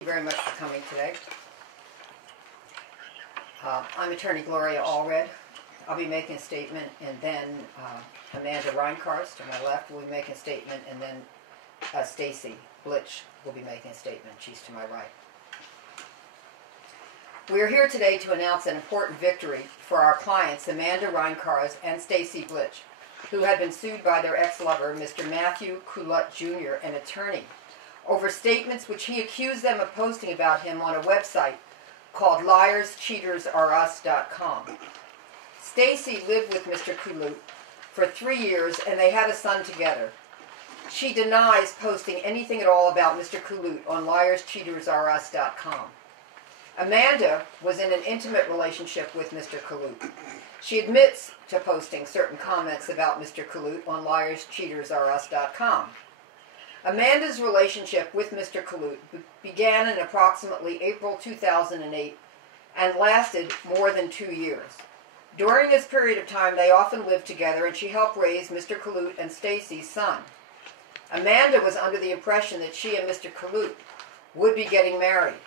Thank you very much for coming today. I'm attorney Gloria Allred. I'll be making a statement, and then Amanda Reinkarst to my left will be making a statement, and then Stacy Blitch will be making a statement. She's to my right. We are here today to announce an important victory for our clients, Amanda Reinkarst and Stacy Blitch, who had been sued by their ex-lover, Mr. Matthew Culut Jr., an attorney, over statements which he accused them of posting about him on a website called liarscheatersareus.com. Stacy lived with Mr. Culut for 3 years, and they had a son together. She denies posting anything at all about Mr. Culut on liarscheatersareus.com. Amanda was in an intimate relationship with Mr. Culut. She admits to posting certain comments about Mr. Culut on liarscheatersareus.com. Amanda's relationship with Mr. Culut began in approximately April 2008 and lasted more than 2 years. During this period of time, they often lived together, and she helped raise Mr. Culut and Stacy's son. Amanda was under the impression that she and Mr. Culut would be getting married.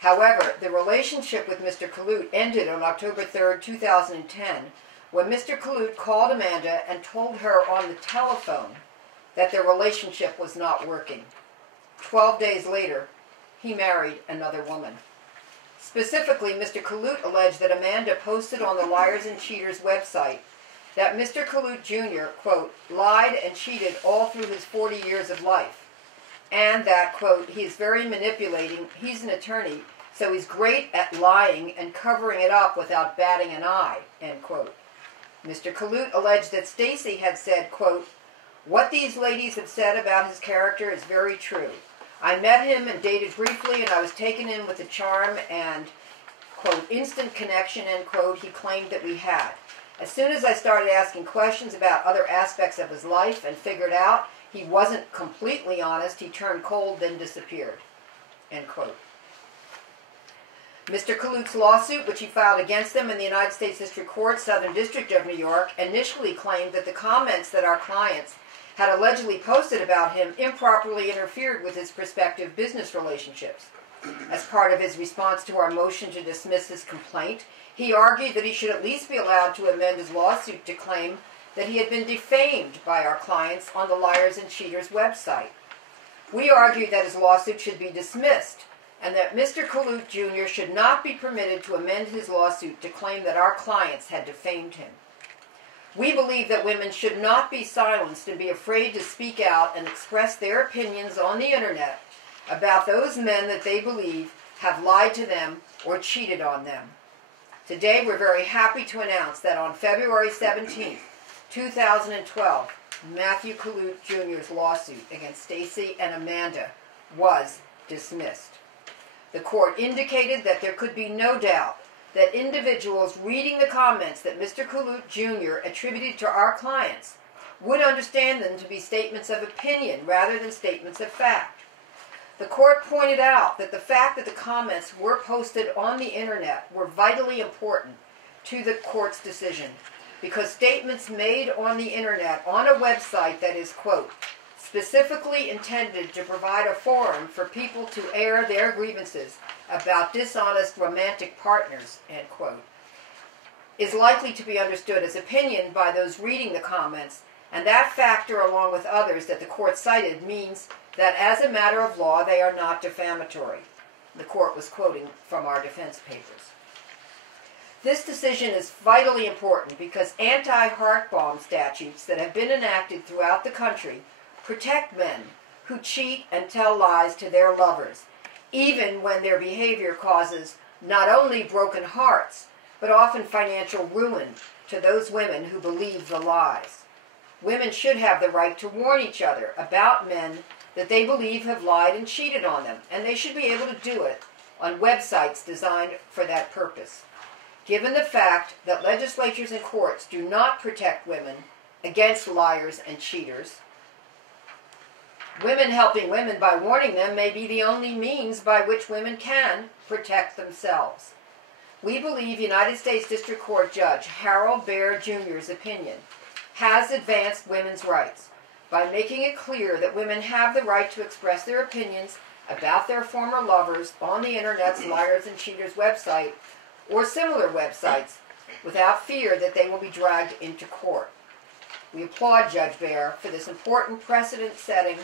However, the relationship with Mr. Culut ended on October 3, 2010, when Mr. Culut called Amanda and told her on the telephone that their relationship was not working. 12 days later, he married another woman. Specifically, Mr. Culut alleged that Amanda posted on the Liars and Cheaters website that Mr. Culut Jr., quote, lied and cheated all through his 40 years of life, and that, quote, he's very manipulating, he's an attorney, so he's great at lying and covering it up without batting an eye, end quote. Mr. Culut alleged that Stacy had said, quote, what these ladies have said about his character is very true. I met him and dated briefly, and I was taken in with the charm and, quote, instant connection, end quote, he claimed that we had. As soon as I started asking questions about other aspects of his life and figured out he wasn't completely honest, he turned cold, then disappeared, end quote. Mr. Culut's lawsuit, which he filed against them in the United States District Court, Southern District of New York, initially claimed that the comments that our clients had allegedly posted about him improperly interfered with his prospective business relationships. As part of his response to our motion to dismiss his complaint, he argued that he should at least be allowed to amend his lawsuit to claim that he had been defamed by our clients on the Liars and Cheaters website. We argued that his lawsuit should be dismissed and that Mr. Culut Jr. should not be permitted to amend his lawsuit to claim that our clients had defamed him. We believe that women should not be silenced and be afraid to speak out and express their opinions on the internet about those men that they believe have lied to them or cheated on them. Today, we're very happy to announce that on February 17, 2012, Matthew Culut Jr.'s lawsuit against Stacy and Amanda was dismissed. The court indicated that there could be no doubt that individuals reading the comments that Mr. Culut Jr. attributed to our clients would understand them to be statements of opinion rather than statements of fact. The court pointed out that the fact that the comments were posted on the internet were vitally important to the court's decision because statements made on the internet on a website that is, quote, specifically intended to provide a forum for people to air their grievances about dishonest romantic partners, end quote, is likely to be understood as opinion by those reading the comments, and that factor, along with others that the court cited, means that as a matter of law, they are not defamatory. The court was quoting from our defense papers. This decision is vitally important because anti-heart bomb statutes that have been enacted throughout the country protect men who cheat and tell lies to their lovers, even when their behavior causes not only broken hearts, but often financial ruin to those women who believe the lies. Women should have the right to warn each other about men that they believe have lied and cheated on them, and they should be able to do it on websites designed for that purpose. Given the fact that legislatures and courts do not protect women against liars and cheaters, women helping women by warning them may be the only means by which women can protect themselves. We believe United States District Court Judge Harold Baer Jr.'s opinion has advanced women's rights by making it clear that women have the right to express their opinions about their former lovers on the Internet's Liars and Cheaters website or similar websites without fear that they will be dragged into court. We applaud Judge Baer for this important precedent-setting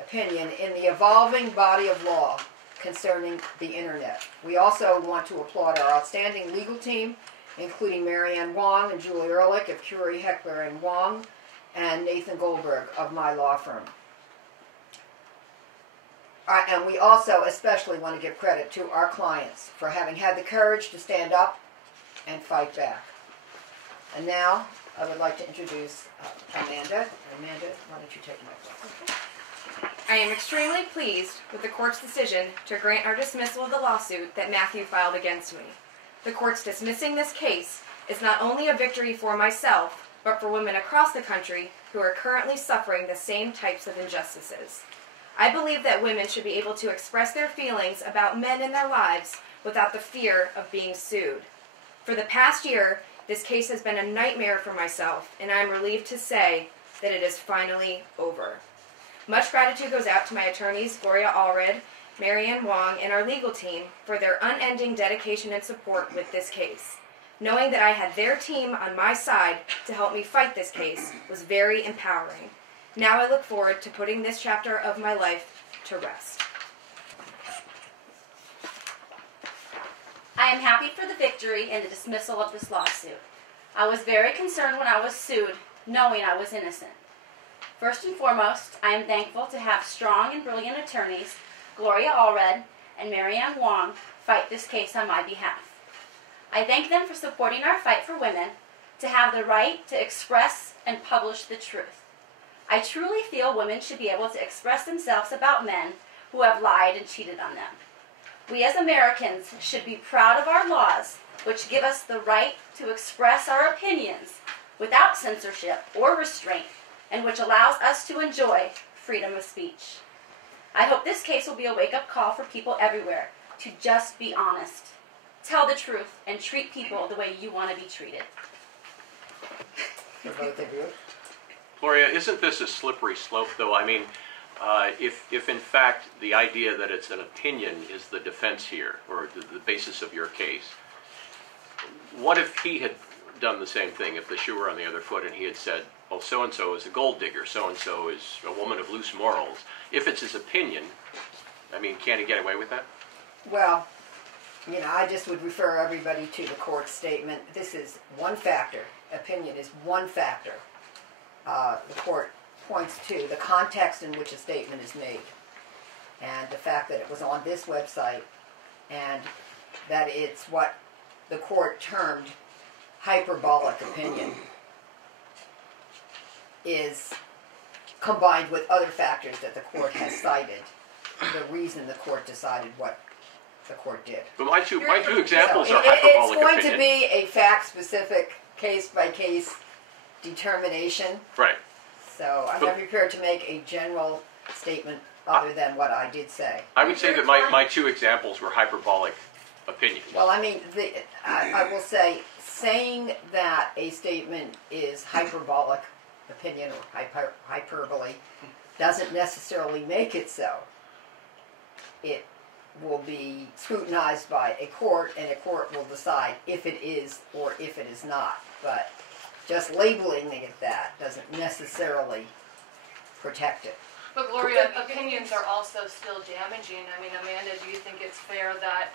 opinion in the evolving body of law concerning the Internet. We also want to applaud our outstanding legal team, including Marianne Wong and Julie Ehrlich of Curie, Heckler & Wong, and Nathan Goldberg of my law firm. And we also especially want to give credit to our clients for having had the courage to stand up and fight back. And now I would like to introduce Amanda. Amanda, why don't you take my place? I am extremely pleased with the court's decision to grant our dismissal of the lawsuit that Matthew filed against me. The court's dismissing this case is not only a victory for myself, but for women across the country who are currently suffering the same types of injustices. I believe that women should be able to express their feelings about men in their lives without the fear of being sued. For the past year, this case has been a nightmare for myself, and I am relieved to say that it is finally over. Much gratitude goes out to my attorneys, Gloria Allred, Marianne Wong, and our legal team for their unending dedication and support with this case. Knowing that I had their team on my side to help me fight this case was very empowering. Now I look forward to putting this chapter of my life to rest. I am happy for the victory and the dismissal of this lawsuit. I was very concerned when I was sued, knowing I was innocent. First and foremost, I am thankful to have strong and brilliant attorneys, Gloria Allred and Marianne Wong, fight this case on my behalf. I thank them for supporting our fight for women to have the right to express and publish the truth. I truly feel women should be able to express themselves about men who have lied and cheated on them. We as Americans should be proud of our laws, which give us the right to express our opinions without censorship or restraint, and which allows us to enjoy freedom of speech. I hope this case will be a wake-up call for people everywhere to just be honest, tell the truth, and treat people the way you want to be treated. Gloria, isn't this a slippery slope, though? I mean, if in fact the idea that it's an opinion is the defense here, or the basis of your case, what if he had done the same thing, if the shoe were on the other foot and he had said, well, so-and-so is a gold digger, so-and-so is a woman of loose morals? If it's his opinion, I mean, can't he get away with that? Well, you know, I just would refer everybody to the court's statement. This is one factor. Opinion is one factor. The court points to the context in which a statement is made, and the fact that it was on this website, and that it's what the court termed hyperbolic opinion, is combined with other factors that the court has cited, the reason the court decided what the court did. But my two examples So are hyperbolic it's going opinion. to be a fact-specific, case-by-case determination. Right. So I'm not prepared to make a general statement other than what I did say. I would say that my two examples were hyperbolic opinions. Well, I mean, I will say, saying that a statement is hyperbolic opinion or hyperbole doesn't necessarily make it so. It will be scrutinized by a court, and a court will decide if it is or if it is not. But just labeling it that doesn't necessarily protect it. But Gloria, opinions are also still damaging. I mean, Amanda, do you think it's fair that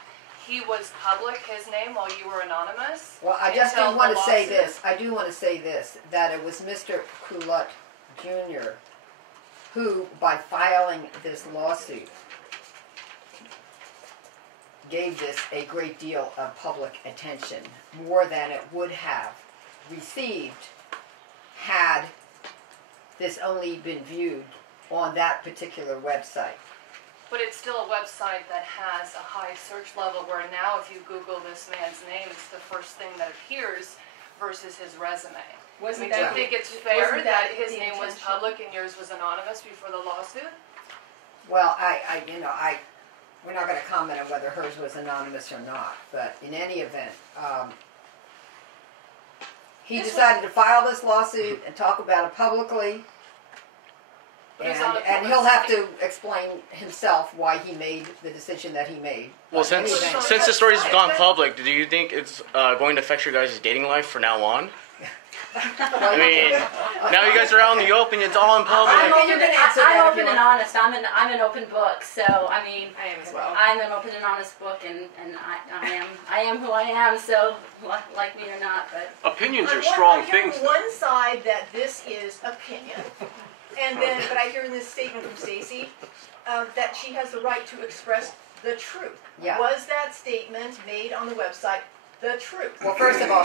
he was public, his name, while you were anonymous? Well, I just do want to say this. I do want to say this, that it was Mr. Culotte Jr. who, by filing this lawsuit, gave this a great deal of public attention, more than it would have received had this only been viewed on that particular website. But it's still a website that has a high search level where now if you Google this man's name, it's the first thing that appears versus his resume. Do you think it's fair that his name was public and yours was anonymous before the lawsuit? Well, we're not going to comment on whether hers was anonymous or not, but in any event, he decided to file this lawsuit and talk about it publicly. And he'll have to explain himself why he made the decision that he made. Well, since the story's gone public, do you think it's going to affect your guys' dating life from now on? I mean, now you guys are out in the open. It's all in public. I'm open and honest. I'm an open book. So I mean, I am as well. I'm an open and honest book, and I am who I am. So like me or not, but Opinions are strong I'm things. hearing one side that this is opinion, and then, but I hear in this statement from Stacy that she has the right to express the truth. Yeah. Was that statement made on the website the truth? Well, first of all,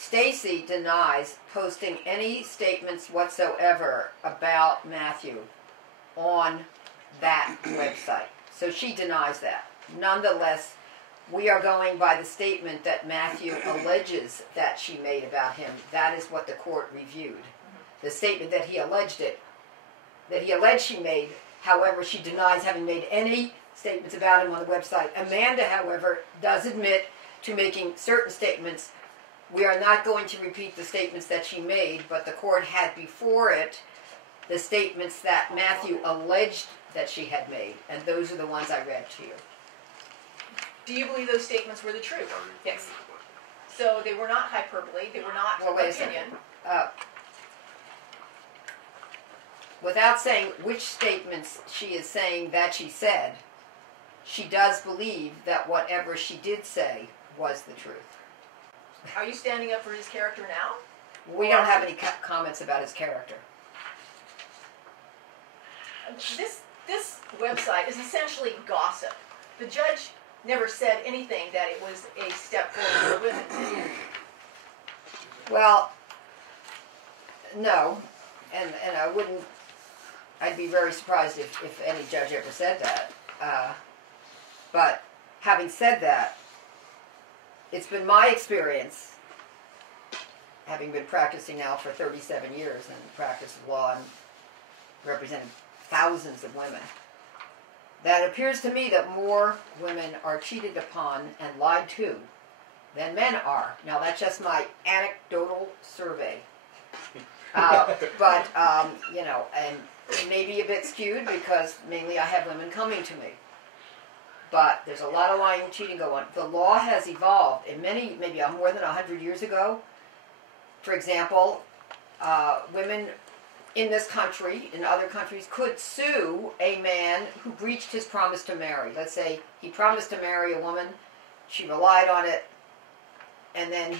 Stacy denies posting any statements whatsoever about Matthew on that website. So she denies that. Nonetheless, we are going by the statement that Matthew alleges that she made about him. That is what the court reviewed. The statement that he alleged she made, however, she denies having made any statements about him on the website. Amanda, however, does admit to making certain statements. We are not going to repeat the statements that she made, but the court had before it the statements that Matthew alleged that she had made, and those are the ones I read to you. Do you believe those statements were the truth? Yes. So they were not hyperbole, they were not Well, wait a opinion. second. Without saying which statements she is saying that she said, she does believe that whatever she did say was the truth. Are you standing up for his character now? We don't have any comments about his character. This website is essentially gossip. The judge never said anything that it was a step forward for women. Well, no, and I'd be very surprised if any judge ever said that. But having said that, it's been my experience, having been practicing now for 37 years in the practice of law and representing thousands of women, that it appears to me that more women are cheated upon and lied to than men are. Now, that's just my anecdotal survey. But, and it may be a bit skewed because mainly I have women coming to me. But there's a lot of lying and cheating going on. The law has evolved. In maybe more than 100 years ago, for example, women in this country, in other countries, could sue a man who breached his promise to marry. Let's say he promised to marry a woman, she relied on it, and then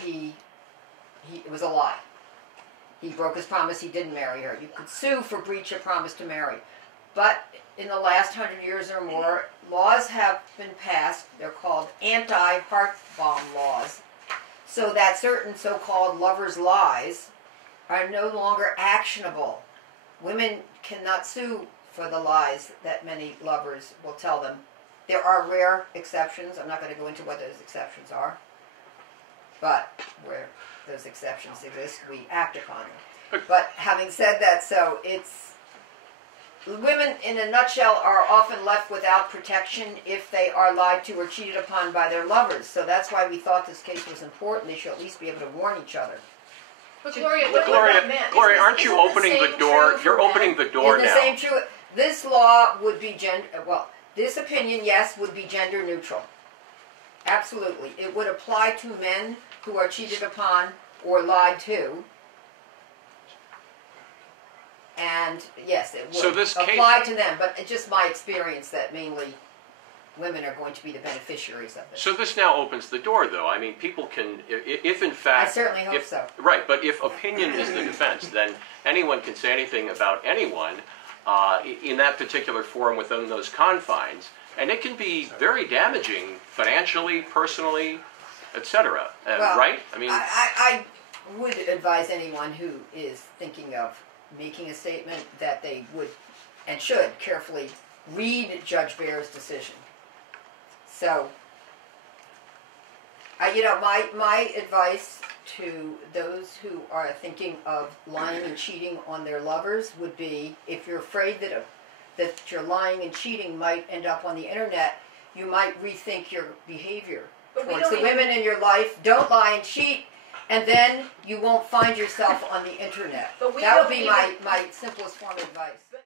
it was a lie. He broke his promise, he didn't marry her. You could sue for breach of promise to marry. But in the last 100 years or more, laws have been passed. They're called anti-heart bomb laws, so that certain so-called lovers' lies are no longer actionable. Women cannot sue for the lies that many lovers will tell them. There are rare exceptions. I'm not going to go into what those exceptions are, but where those exceptions exist, we act upon them. But having said that, so women, in a nutshell, are often left without protection if they are lied to or cheated upon by their lovers. So that's why we thought this case was important. They should at least be able to warn each other. But Gloria, Gloria, aren't you opening the door? You're opening the door now. Isn't the same true? This law would be this opinion, yes, would be gender neutral. Absolutely. It would apply to men who are cheated upon or lied to. And yes, it would apply to them, but it's just my experience that mainly women are going to be the beneficiaries of this. So this now opens the door, though. I mean, people can, if in fact... I certainly hope so. Right, but if opinion is the defense, then anyone can say anything about anyone in that particular forum within those confines, and it can be very damaging financially, personally, etc. Right? I mean, I would advise anyone who is thinking of making a statement that they would and should carefully read Judge Baer's decision. So, my advice to those who are thinking of lying and cheating on their lovers would be, if you're afraid that your lying and cheating might end up on the internet, you might rethink your behavior towards the women in your life. Don't lie and cheat and then you won't find yourself on the internet. But we That would don't be even- my simplest form of advice.